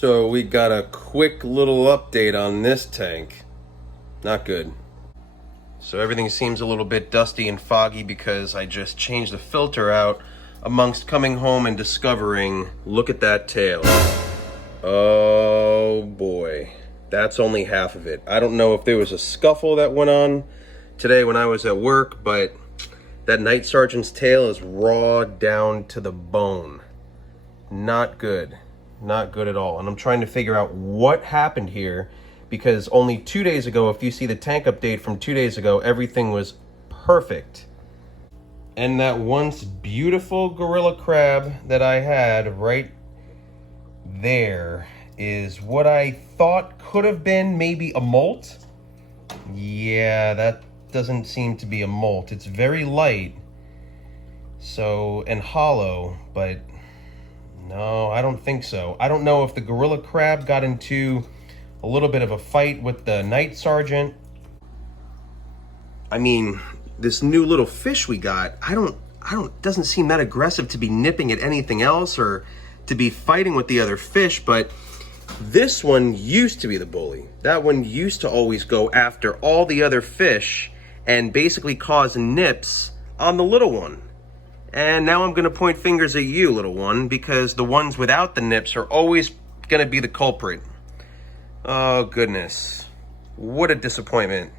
So we got a quick little update on this tank. Not good. So everything seems a little bit dusty and foggy because I just changed the filter out amongst coming home and discovering, look at that tail. Oh boy, that's only half of it. I don't know if there was a scuffle that went on today when I was at work, but that night sergeant's tail is raw down to the bone. Not good. Not good at all. And I'm trying to figure out what happened here, because only 2 days ago, if you see the tank update from 2 days ago, everything was perfect. And that once beautiful gorilla crab that I had right there is what I thought could have been maybe a molt. Yeah, that doesn't seem to be a molt. It's very light, so, and hollow, but no, I don't think so. I don't know if the gorilla crab got into a little bit of a fight with the night sergeant. I mean, this new little fish we got, doesn't seem that aggressive to be nipping at anything else or to be fighting with the other fish, but this one used to be the bully. That one used to always go after all the other fish and basically cause nips on the little one. And now I'm gonna point fingers at you, little one, because the ones without the nips are always gonna be the culprit. Oh goodness, what a disappointment.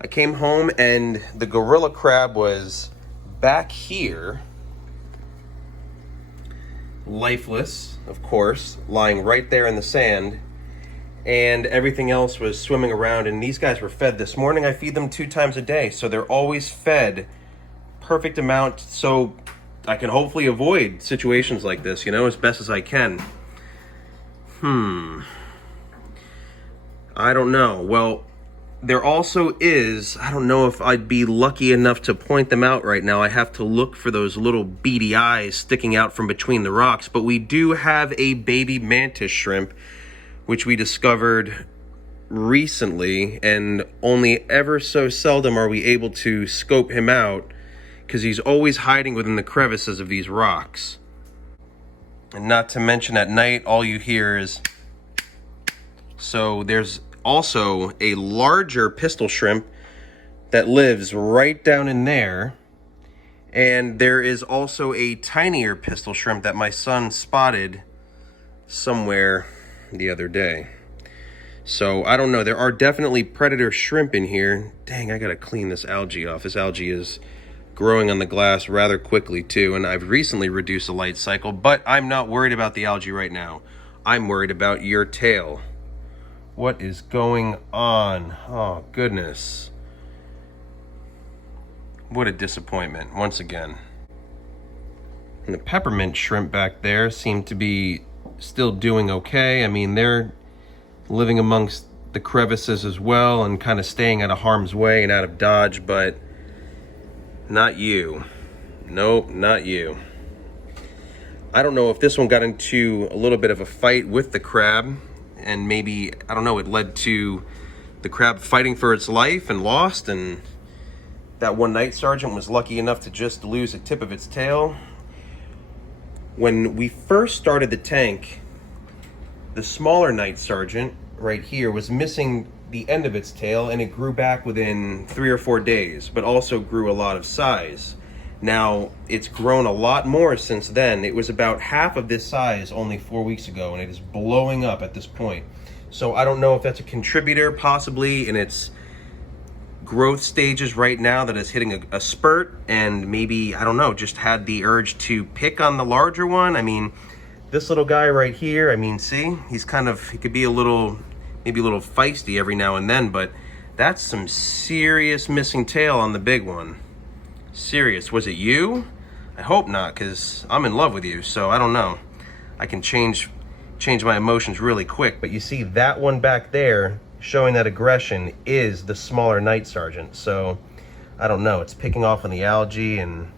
I came home and the gorilla crab was back here, lifeless, of course, lying right there in the sand, and everything else was swimming around, and these guys were fed this morning. I feed them 2 times a day, so they're always fed perfect amount, so I can hopefully avoid situations like this, as best as I can. I don't know. Well, there also is, I don't know if I'd be lucky enough to point them out right now. I have to look for those little beady eyes sticking out from between the rocks, but we do have a baby mantis shrimp, which we discovered recently, and only ever so seldom are we able to scope him out, because he's always hiding within the crevices of these rocks. And not to mention at night, all you hear is... So there's also a larger pistol shrimp that lives right down in there. And there is also a tinier pistol shrimp that my son spotted somewhere the other day. So I don't know, there are definitely predator shrimp in here. Dang, I gotta clean this algae off. This algae is growing on the glass rather quickly too, and I've recently reduced the light cycle, but I'm not worried about the algae right now. I'm worried about your tail. What is going on? Oh goodness. What a disappointment once again. And the peppermint shrimp back there seem to be still doing okay. I mean, they're living amongst the crevices as well and kind of staying out of harm's way and out of dodge, but not you. Nope, not you. I don't know if this one got into a little bit of a fight with the crab, and maybe, I don't know, it led to the crab fighting for its life and lost, and that one night sergeant was lucky enough to just lose a tip of its tail. When we first started the tank, the smaller night sergeant right here was missing the end of its tail, and it grew back within 3 or 4 days, but also grew a lot of size. Now, it's grown a lot more since then. It was about half of this size only 4 weeks ago, and it is blowing up at this point. So I don't know if that's a contributor, possibly in its growth stages right now, that is hitting a spurt, and maybe, I don't know, just had the urge to pick on the larger one. I mean, this little guy right here, I mean, see, he could be maybe a little feisty every now and then, but that's some serious missing tail on the big one. Serious. Was it you? I hope not, because I'm in love with you, so I don't know. I can change my emotions really quick, but you see that one back there showing that aggression is the smaller night sergeant, so I don't know. It's picking off on the algae, and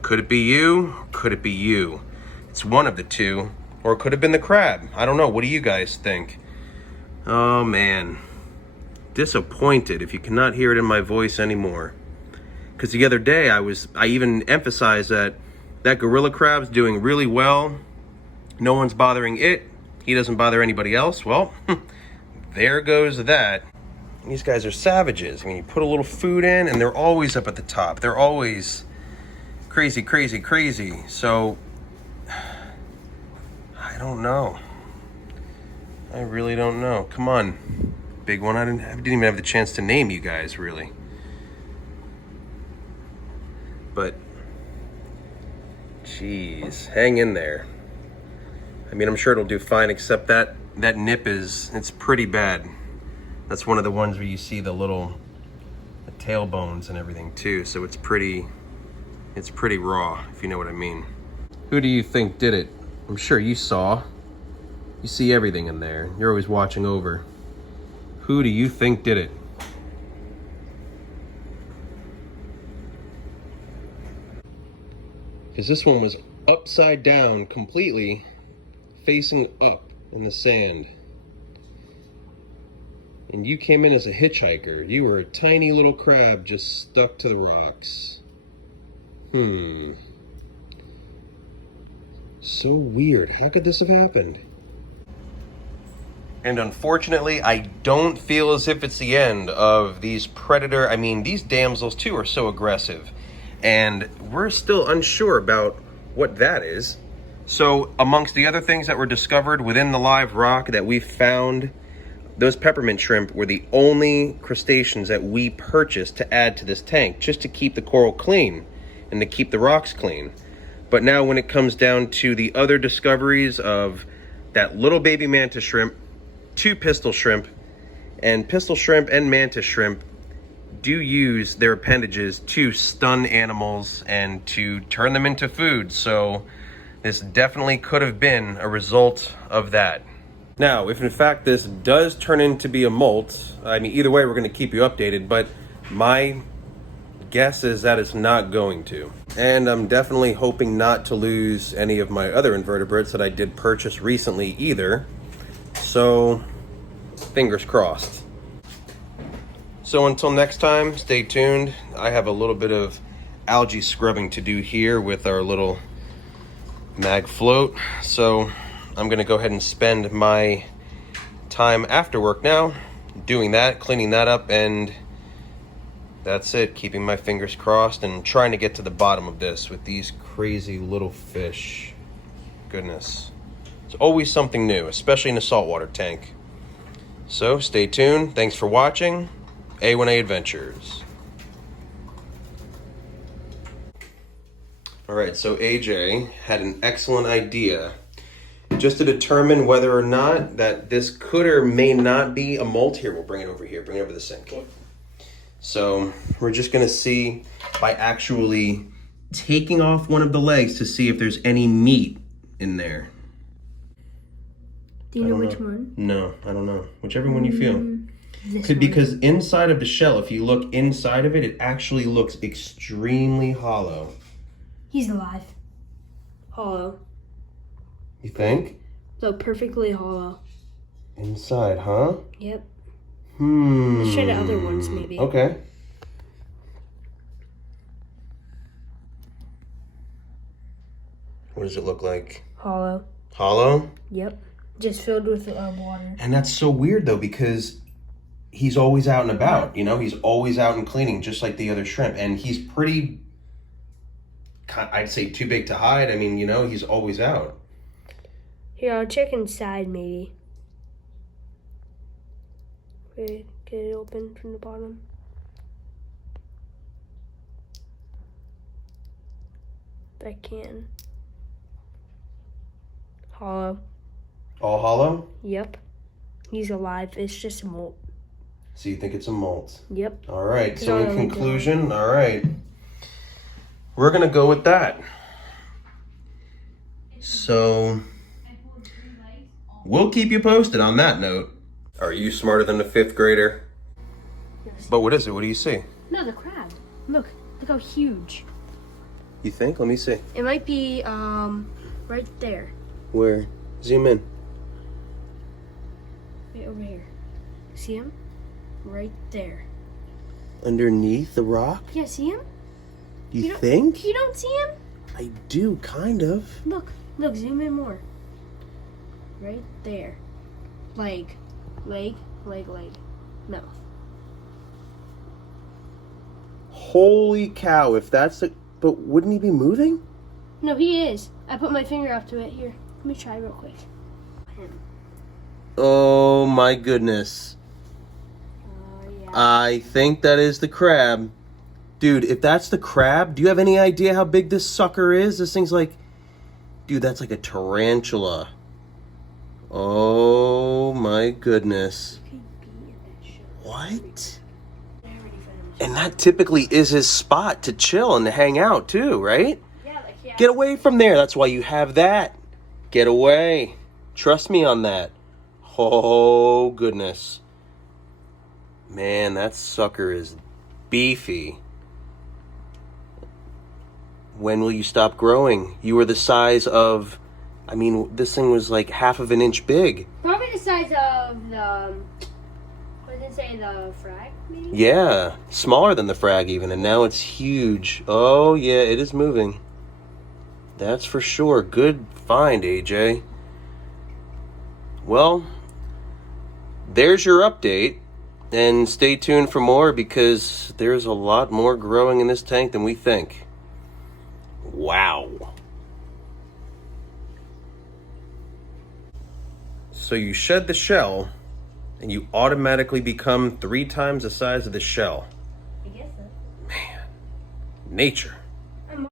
could it be you? Could it be you? It's one of the two. Or it could have been the crab. I don't know. What do you guys think? Oh, man. Disappointed, if you cannot hear it in my voice anymore. Because the other day, I even emphasized that gorilla crab's doing really well. No one's bothering it. He doesn't bother anybody else. Well, there goes that. These guys are savages. I mean, you put a little food in and they're always up at the top. They're always crazy, crazy, crazy. So, I don't know. I really don't know. Come on, big one. I didn't even have the chance to name you guys, really. But, geez, hang in there. I mean, I'm sure it'll do fine, except that nip it's pretty bad. That's one of the ones where you see the tail bones and everything too. So it's pretty raw, if you know what I mean. Who do you think did it? I'm sure you saw. You see everything in there. You're always watching over. Who do you think did it? Because this one was upside down completely, facing up in the sand. And you came in as a hitchhiker. You were a tiny little crab just stuck to the rocks. So weird. How could this have happened? And unfortunately, I don't feel as if it's the end of these predator. I mean, these damsels too are so aggressive. And we're still unsure about what that is. So amongst the other things that were discovered within the live rock that we found, those peppermint shrimp were the only crustaceans that we purchased to add to this tank, just to keep the coral clean and to keep the rocks clean. But now when it comes down to the other discoveries of that little baby mantis shrimp, 2 pistol shrimp, and pistol shrimp and mantis shrimp do use their appendages to stun animals and to turn them into food. So this definitely could have been a result of that. Now, if in fact this does turn into be a molt, I mean, either way, we're going to keep you updated, but my guess is that it's not going to. And I'm definitely hoping not to lose any of my other invertebrates that I did purchase recently either. So, fingers crossed. So until next time, stay tuned. I have a little bit of algae scrubbing to do here with our little mag float. So I'm gonna go ahead and spend my time after work now doing that, cleaning that up, and that's it. Keeping my fingers crossed and trying to get to the bottom of this with these crazy little fish. Goodness. It's always something new, especially in a saltwater tank. So stay tuned. Thanks for watching. A1A Adventures. Alright, so AJ had an excellent idea just to determine whether or not that this could or may not be a molt. Here, we'll bring it over here. Bring it over the sink. So we're just going to see by actually taking off one of the legs to see if there's any meat in there. Do you know which one? No, I don't know. Whichever one you feel. This one. Because inside of the shell, if you look inside of it, it actually looks extremely hollow. He's alive. Hollow. You think? So perfectly hollow. Inside, huh? Yep. Let's try the other ones, maybe. Okay. What does it look like? Hollow. Hollow? Yep. Just filled with water. And that's so weird, though, because he's always out and about, you know? He's always out and cleaning, just like the other shrimp. And he's pretty, I'd say, too big to hide. I mean, you know, he's always out. Here, I'll check inside, maybe. Okay, get it open from the bottom. If I can. Hollow. All hollow? Yep. He's alive. It's just a molt. So you think it's a molt? Yep. All right. So in conclusion, all right, we're going to go with that. So we'll keep you posted on that note. Are you smarter than a 5th grader? Yes. But what is it? What do you see? No, the crab. Look how huge. You think? Let me see. It might be right there. Where? Zoom in. Right over here. See him? Right there. Underneath the rock? Yeah, see him? You think? You don't see him? I do, kind of. Look, zoom in more. right there. Leg, leg, leg, leg, mouth. Holy cow, if that's the... But wouldn't he be moving? No, he is. I put my finger up to it. Here, let me try real quick. Oh my goodness. Yeah. I think that is the crab. Dude, if that's the crab, do you have any idea how big this sucker is? This thing's like... Dude, that's like a tarantula. Oh my goodness. What? And that typically is his spot to chill and to hang out too, right? Yeah. Get away from there. That's why you have that. Get away. Trust me on that. Oh, goodness. Man, that sucker is beefy. When will you stop growing? You were the size of... I mean, this thing was like half of an inch big. Probably the size of the... What did it say? The frag, maybe? Yeah, smaller than the frag even, and now it's huge. Oh, yeah, it is moving. That's for sure. Good find, AJ. Well, there's your update. And stay tuned for more because there's a lot more growing in this tank than we think. Wow. So you shed the shell, and you automatically become 3 times the size of the shell. I guess so. Man, nature.